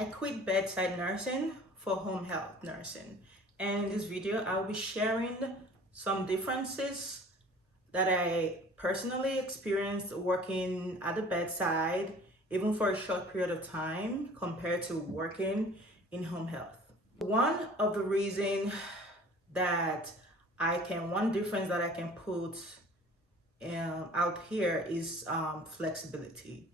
I quit bedside nursing for home health nursing. And in this video, I'll be sharing some differences that I personally experienced working at the bedside, even for a short period of time, compared to working in home health. One of the reasons that one difference that I can put out here is flexibility.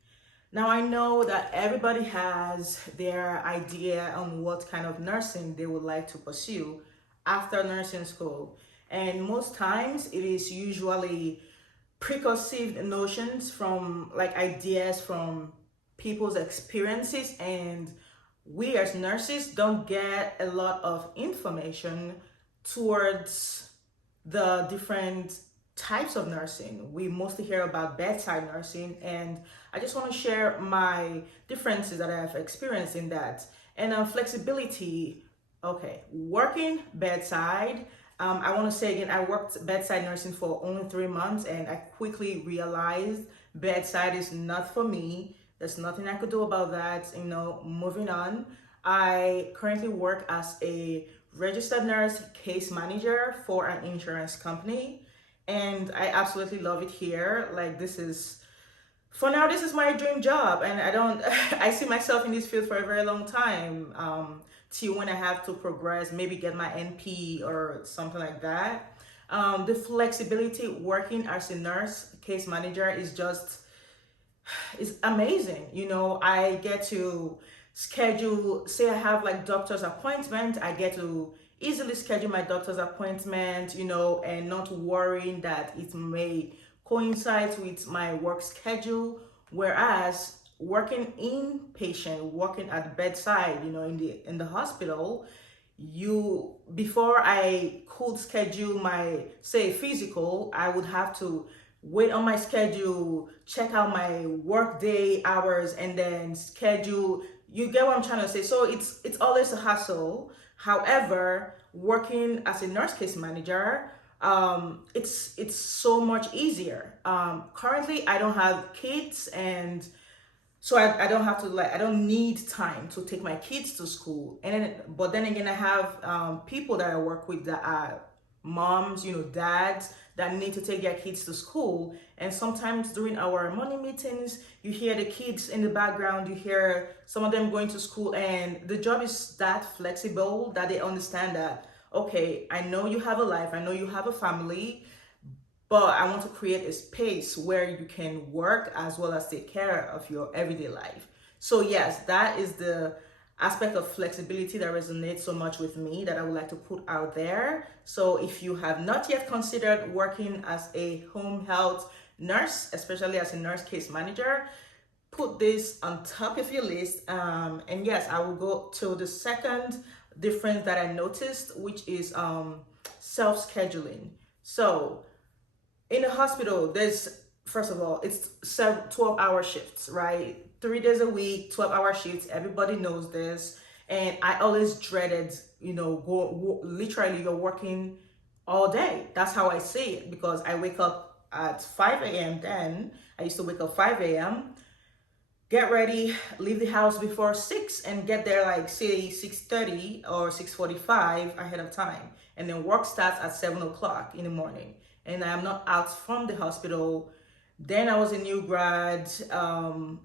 Now, I know that everybody has their idea on what kind of nursing they would like to pursue after nursing school. And most times it is usually preconceived notions from like ideas from people's experiences, and we as nurses don't get a lot of information towards the different types of nursing. We mostly hear about bedside nursing, and I just want to share my differences that I have experienced in that. And flexibility, okay, working bedside, I want to say again, I worked bedside nursing for only 3 months, and I quickly realized bedside is not for me. There's nothing I could do about that. Moving on. I currently work as a registered nurse case manager for an insurance company, and I absolutely love it here. Like, for now, this is my dream job, and I don't I see myself in this field for a very long time, till when I have to progress, maybe get my NP or something like that. The flexibility working as a nurse case manager is amazing. I get to schedule, say I have like doctor's appointment, I get to easily schedule my doctor's appointment, and not worrying that it may coincide with my work schedule. Whereas working inpatient, working at bedside, in the hospital, before I could schedule my, say, physical, I would have to wait on my schedule, check out my work day hours, and then schedule. You get what I'm trying to say? So it's always a hassle. However, working as a nurse case manager, it's so much easier. Currently, I don't have kids, and so I don't have to, I don't need time to take my kids to school. But then again, I have people that I work with that are moms, dads that need to take their kids to school. And sometimes during our morning meetings, you hear the kids in the background, you hear some of them going to school, and the job is that flexible that they understand that, okay, I know you have a life, I know you have a family, but I want to create a space where you can work as well as take care of your everyday life. So yes, that is the aspect of flexibility that resonates so much with me that I would like to put out there. So if you have not yet considered working as a home health nurse, especially as a nurse case manager, put this on top of your list. And yes, I will go to the second difference that I noticed, which is self-scheduling. So in the hospital, first of all, it's 12-hour shifts, right? 3 days a week, 12-hour shifts. Everybody knows this. And I always dreaded, literally you're working all day. That's how I see it, because I wake up at 5 a.m. Then I used to wake up 5 a.m., get ready, leave the house before 6, and get there like, say, 6:30 or 6:45 ahead of time. And then work starts at 7 o'clock in the morning. And I'm not out from the hospital. Then I was a new grad.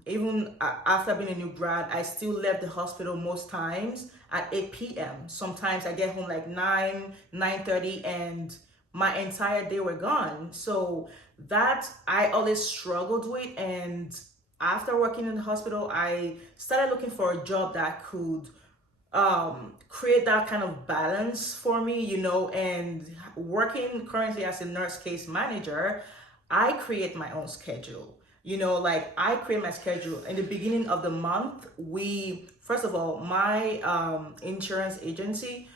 Even after being a new grad, I still left the hospital most times at 8 p.m. Sometimes I get home like 9:30, and my entire day were gone. So that I always struggled with. And after working in the hospital, I started looking for a job that could create that kind of balance for me, and working currently as a nurse case manager, I create my own schedule. Like, I create my schedule. In the beginning of the month, first of all, my insurance agency,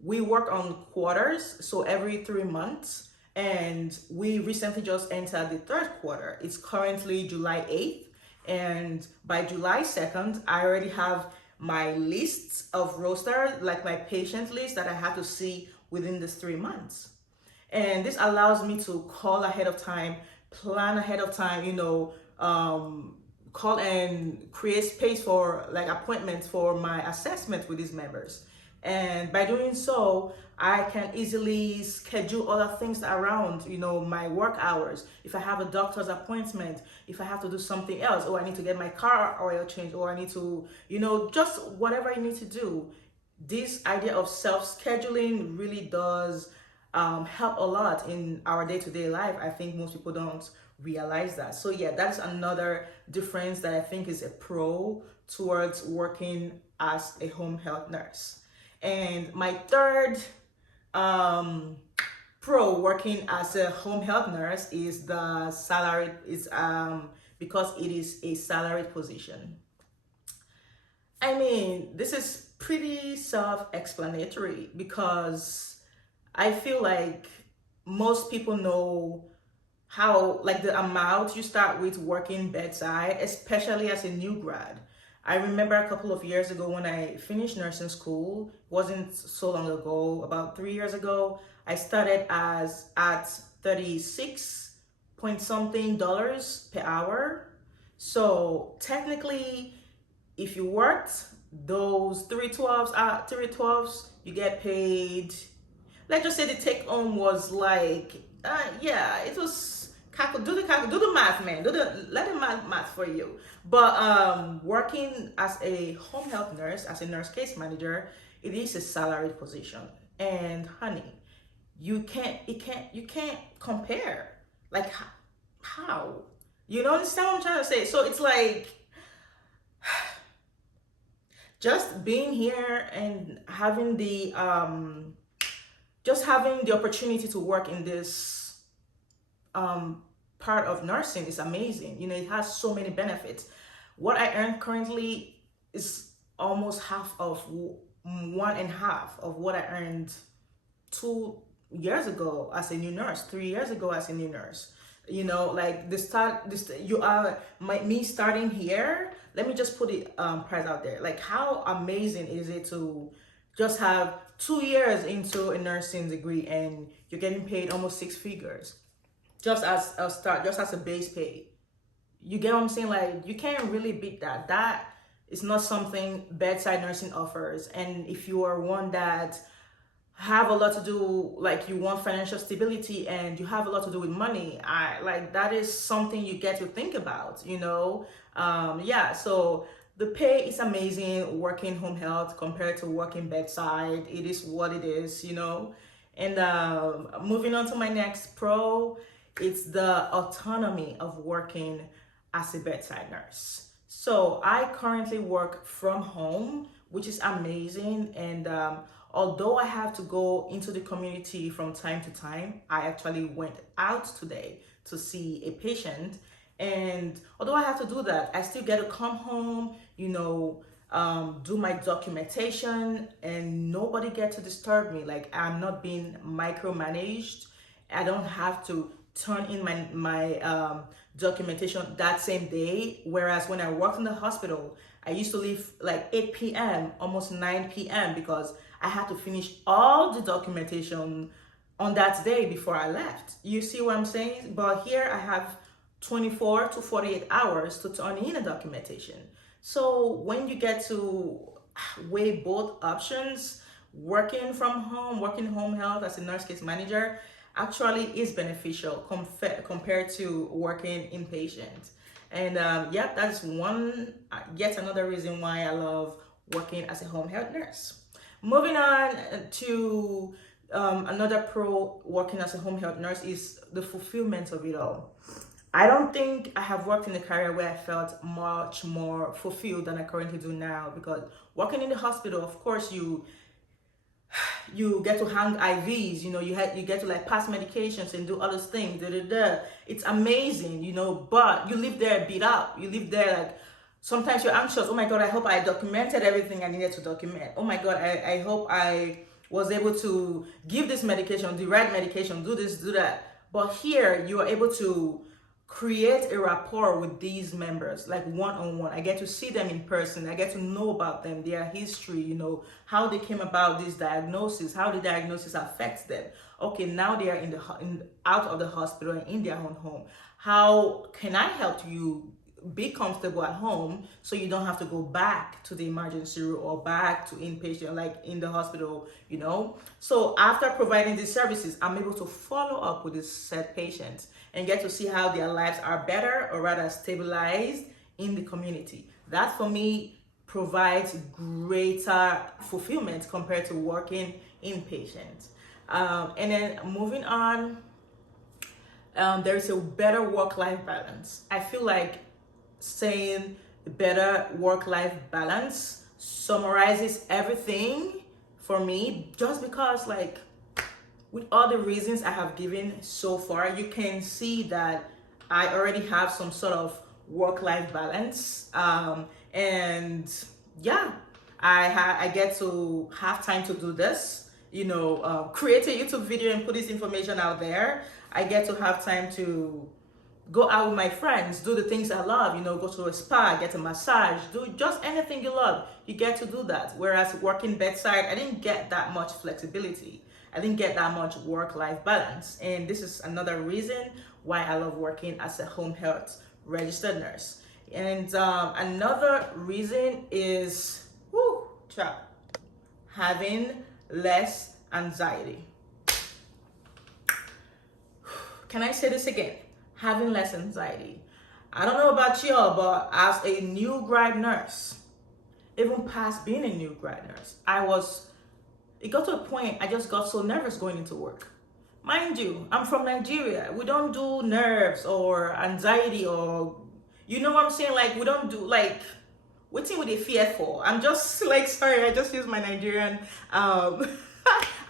we work on quarters, so every 3 months. And we recently just entered the third quarter. It's currently July 8th. And by July 2nd, I already have my lists of roster, like my patient list that I have to see within this 3 months. And this allows me to call ahead of time, plan ahead of time, call and create space for like appointments for my assessment with these members. And by doing so, I can easily schedule other things around, my work hours. If I have a doctor's appointment, if I have to do something else, or I need to get my car oil changed, or I need to, just whatever I need to do. This idea of self-scheduling really does help a lot in our day-to-day life. I think most people don't realize that. So yeah, that's another difference that I think is a pro towards working as a home health nurse. And my third pro working as a home health nurse is the salary, is because it is a salaried position. I mean, this is pretty self-explanatory because I feel like most people know how, like, the amount you start with working bedside, especially as a new grad. I remember a couple of years ago when I finished nursing school, wasn't so long ago, about 3 years ago, I started at 36 point something dollars per hour. So technically, if you worked those 312s, you get paid. Let's just say the take home was like, it was, do the math, man. Let the math for you. But working as a home health nurse, as a nurse case manager, it is a salaried position. And honey, you can't compare. Like, how? You know, understand what I'm trying to say? So it's like, just being here and having the opportunity to work in this part of nursing is amazing. It has so many benefits. What I earn currently is almost half of one and half of what I earned 2 years ago as a new nurse, 3 years ago as a new nurse. Like me starting here. Let me just put it price out there. Like, how amazing is it to just have 2 years into a nursing degree and you're getting paid almost six figures, just as a start, just as a base pay. You get what I'm saying? Like, you can't really beat that. That is not something bedside nursing offers. And if you are one that have a lot to do, like, you want financial stability and you have a lot to do with money, that is something you get to think about. So the pay is amazing working home health compared to working bedside. It is what it is. And moving on to my next pro, it's the autonomy of working as a bedside nurse. So I currently work from home, which is amazing. And although I have to go into the community from time to time, I actually went out today to see a patient. And although I have to do that, I still get to come home, do my documentation, and nobody get to disturb me. Like, I'm not being micromanaged. I don't have to turn in my documentation that same day. Whereas when I worked in the hospital, I used to leave like 8 p.m., almost 9 p.m. because I had to finish all the documentation on that day before I left. You see what I'm saying? But here I have 24 to 48 hours to turn in a documentation. So when you get to weigh both options, working from home, working home health as a nurse case manager actually is beneficial compared to working inpatient. And that's yet another reason why I love working as a home health nurse. Moving on to another pro working as a home health nurse is the fulfillment of it all. I don't think I have worked in a career where I felt much more fulfilled than I currently do now, because working in the hospital, of course, you get to hang IVs, you get to like pass medications and do other things. It's amazing, but you live there beat up. You live there like, sometimes you're anxious. Oh my God, I hope I documented everything I needed to document. Oh my God, I hope I was able to give this medication, the right medication, do this, do that. But here you are able to create a rapport with these members, like one-on-one. I get to see them in person. I get to know about them, their history, how they came about this diagnosis, how the diagnosis affects them. Okay, now they are out of the hospital and in their own home. How can I help you be comfortable at home, so you don't have to go back to the emergency room or back to inpatient, like in the hospital, you know. So after providing these services, I'm able to follow up with these said patients and get to see how their lives are better, or rather stabilized, in the community. That for me provides greater fulfillment compared to working inpatient. And then moving on, there is a better work-life balance. I feel like saying better work-life balance summarizes everything for me, just because, like, with all the reasons I have given so far, you can see that I already have some sort of work-life balance. And yeah, I get to have time to do this, you know, create a YouTube video and put this information out there. I get to have time to go out with my friends, do the things I love, you know, go to a spa, get a massage, do just anything you love. You get to do that. Whereas working bedside, I didn't get that much flexibility. I didn't get that much work-life balance. And this is another reason why I love working as a home health registered nurse. And another reason is, having less anxiety. Can I say this again? Having less anxiety. I don't know about y'all, but as a new grad nurse, even past being a new grad nurse, it got to a point I just got so nervous going into work. Mind you, I'm from Nigeria. We don't do nerves or anxiety, or, you know what I'm saying? Like, we don't do, like, what thing would they fear for? I'm just like, sorry, I just used my Nigerian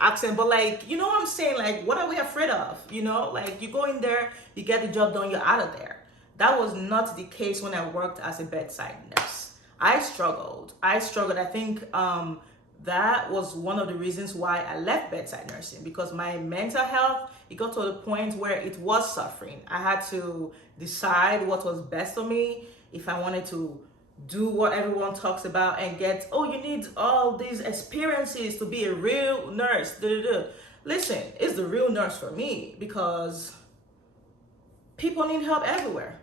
accent, but like, you know what I'm saying? Like, what are we afraid of? You know, like, you go in there, you get the job done, you're out of there. That was not the case when I worked as a bedside nurse. I struggled. I think that was one of the reasons why I left bedside nursing, because my mental health, it got to the point where it was suffering. I had to decide what was best for me, if I wanted to do what everyone talks about and get, oh, you need all these experiences to be a real nurse. Listen, it's the real nurse for me, because people need help everywhere.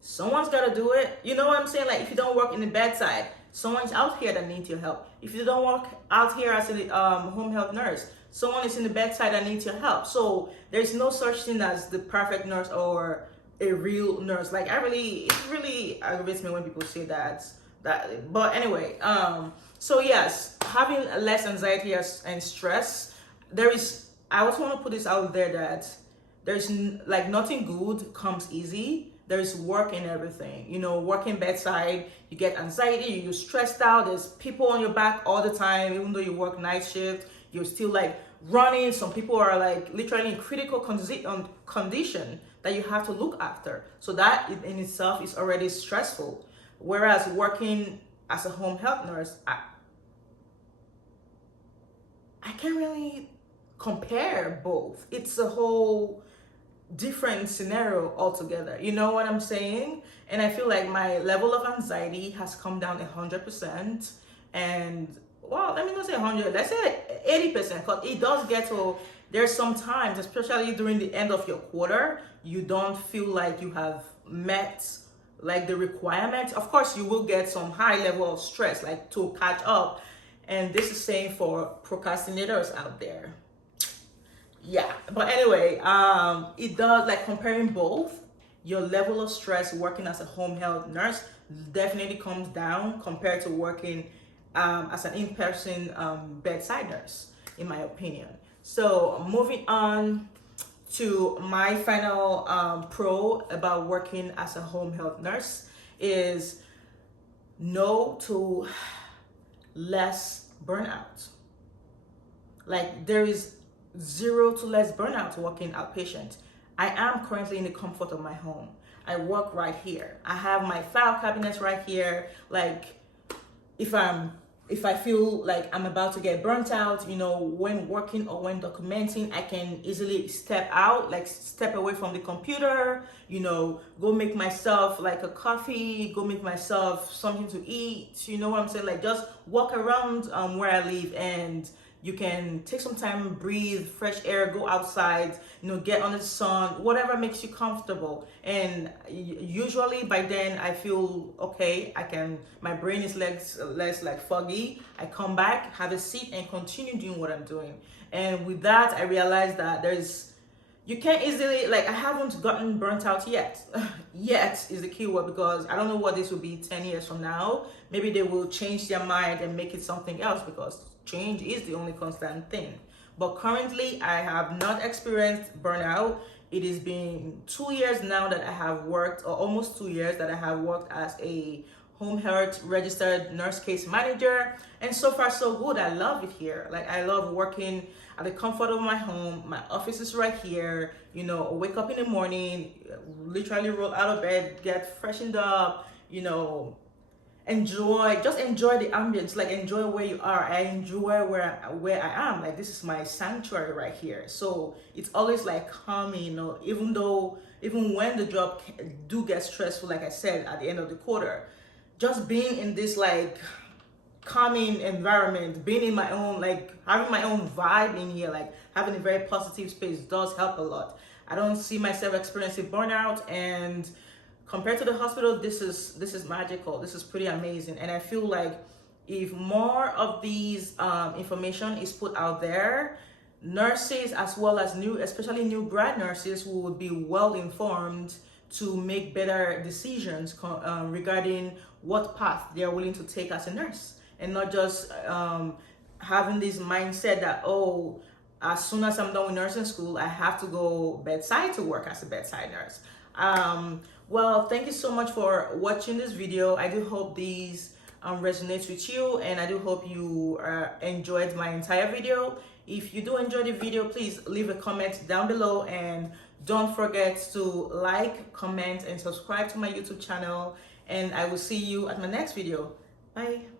Someone's got to do it. You know what I'm saying? Like, if you don't work in the bedside, someone's out here that needs your help. If you don't work out here as a home health nurse, someone is in the bedside that needs your help. So there's no such thing as the perfect nurse or a real nurse. Like, it really aggravates me when people say that. But anyway, so yes, having less anxiety and stress, I also want to put this out there that there's like nothing good comes easy. There's work in everything. You know, working bedside, you get anxiety, you're stressed out, there's people on your back all the time. Even though you work night shift, you're still like running. Some people are like literally in critical condition that you have to look after. So that in itself is already stressful. Whereas working as a home health nurse, I can't really compare both. It's a whole different scenario altogether. You know what I'm saying? And I feel like my level of anxiety has come down 100%. And, well, let me not say 100, let's say 80%, because it does get to, there's some times, especially during the end of your quarter, you don't feel like you have met like the requirements. Of course, you will get some high level of stress, like to catch up. And this is saying for procrastinators out there. Yeah, but anyway, it does, like, comparing both, your level of stress working as a home health nurse definitely comes down compared to working as an in-person bedside nurse, in my opinion. So moving on to my final pro about working as a home health nurse is no to less burnout. Like, there is 0 to less burnout working outpatient. I am currently in the comfort of my home. I work right here. I have my file cabinets right here. Like, if I feel like I'm about to get burnt out, you know, when working or when documenting, I can easily step out, like step away from the computer, you know, go make myself like a coffee, go make myself something to eat, you know what I'm saying? Like, just walk around where I live and You can take some time, breathe fresh air, go outside, get on the sun, whatever makes you comfortable. And usually by then I feel okay. My brain is less like foggy. I come back, have a seat, and continue doing what I'm doing. And with that, I realized that you can't easily, like, I haven't gotten burnt out yet. Yet is the key word, because I don't know what this will be 10 years from now. Maybe they will change their mind and make it something else, because change is the only constant thing. But currently, I have not experienced burnout. It has been 2 years now that I have worked, or almost 2 years that I have worked as a home health registered nurse case manager, and so far so good. I love it here. Like, I love working at the comfort of my home. My office is right here. Wake up in the morning, literally roll out of bed, get freshened up, enjoy the ambience, like enjoy where you are. I enjoy where I am. Like, this is my sanctuary right here. So it's always like calming, even when the job do get stressful, like I said, at the end of the quarter, just being in this like calming environment, being in my own, like having my own vibe in here, like having a very positive space does help a lot. I don't see myself experiencing burnout, and compared to the hospital, this is magical. This is pretty amazing. And I feel like if more of these information is put out there, nurses as well as especially new grad nurses, who would be well informed to make better decisions regarding what path they are willing to take as a nurse, and not just having this mindset that, oh, as soon as I'm done with nursing school, I have to go bedside to work as a bedside nurse. Well, thank you so much for watching this video. I do hope these resonates with you, and I do hope you enjoyed my entire video. If you do enjoy the video, please leave a comment down below, and don't forget to like, comment, and subscribe to my YouTube channel. And I will see you at my next video. Bye.